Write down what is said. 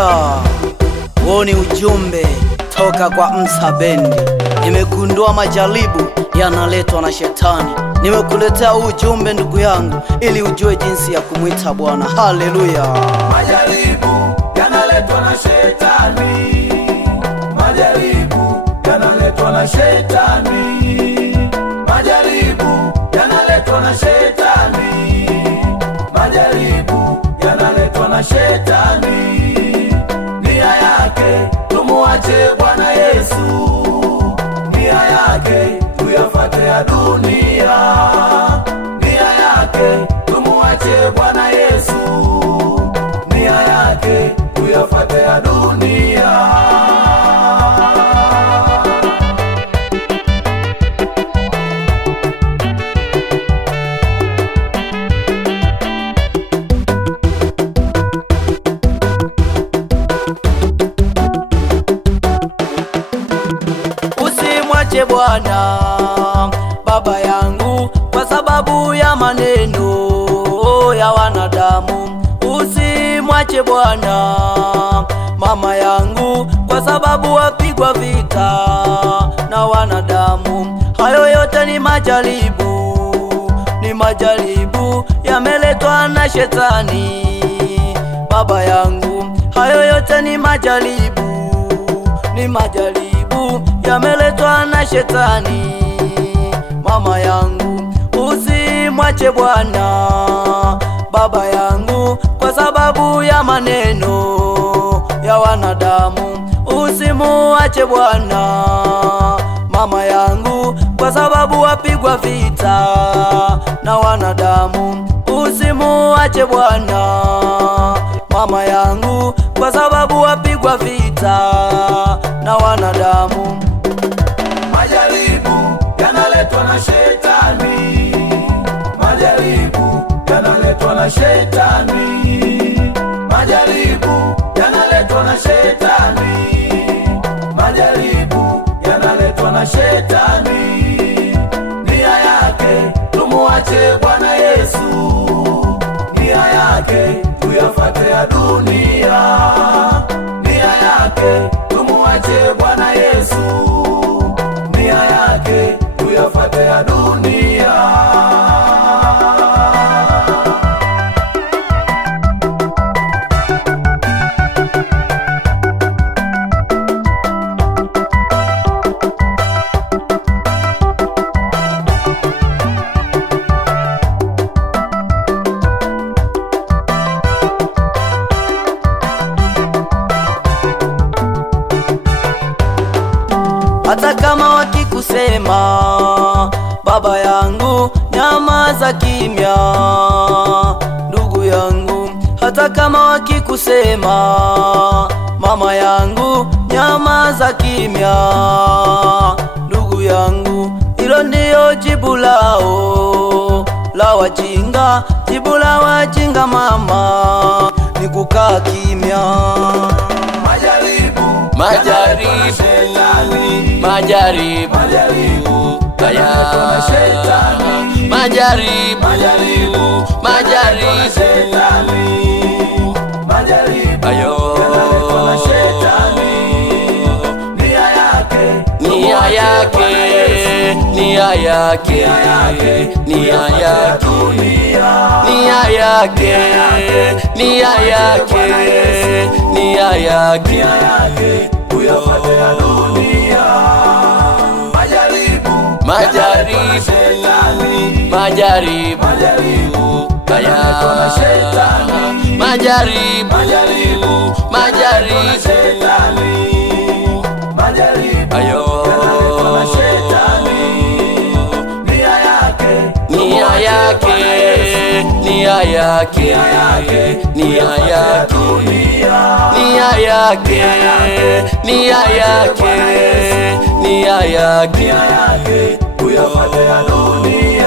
Haleluya! Huo ni ujumbe toka kwa Msa Bendi. Nimegundua majaribu yanaletwa na shetani. Nimekuletea ujumbe ndugu yangu, ili ujue jinsi ya kumwita Bwana. Haleluya! Majaribu yanaletwa na shetani. Majaribu yanaletwa na shetani. Majaribu yanaletwa na shetani. Majaribu yanaletwa na shetani. Nia yake tumuache Bwana Yesu. Nia yake tuyafuate ya dunia. Nia yake tumuache Bwana Yesu. Nia yake tuyafuate ya dunia. Usimwache Bwana baba yangu kwa sababu ya maneno ya wanadamu. Usimwache Bwana mama yangu kwa sababu wapigwa vita na wanadamu. Hayo yote ni majaribu yameletwa na shetani baba yangu. Hayo yote ni majaribu yameletwa na shetani mama yangu. Usimwache Bwana baba yangu kwa sababu ya maneno ya wanadamu. Usimuache Bwana mama yangu kwa sababu wapigwa vita na wanadamu. Usimuache Bwana mama yangu kwa sababu wapigwa vita na wanadamu. Majaribu yanaletwa na shetani. Majaribu yanaletwa na shetani. Majaribu yanaletwa na shetani. Majaribu yanaletwa na shetani. Nia yake tumuache Bwana Yesu. Nia yake tuyafuate ya dunia. Nia yake tumuache Bwana Yesu. Nia yake tuyafuate ya dunia. Hata kama wakikusema baba yangu, nyamaza kimya ndugu yangu. Hata kama wakikusema mama yangu, nyamaza kimya ndugu yangu. Hilo ndio jibu lao la wajinga. Jibu la wajinga mama ni kukaa kimya. Majaribu yanaletwa na shetani. Majaribu yanaletwa na shetani. Nia yake tuyafuate ya dunia. Majaribu yanaletwa na shetani. Majaribu yanaletwa na shetani. Nia yake tuyafuate ya dunia.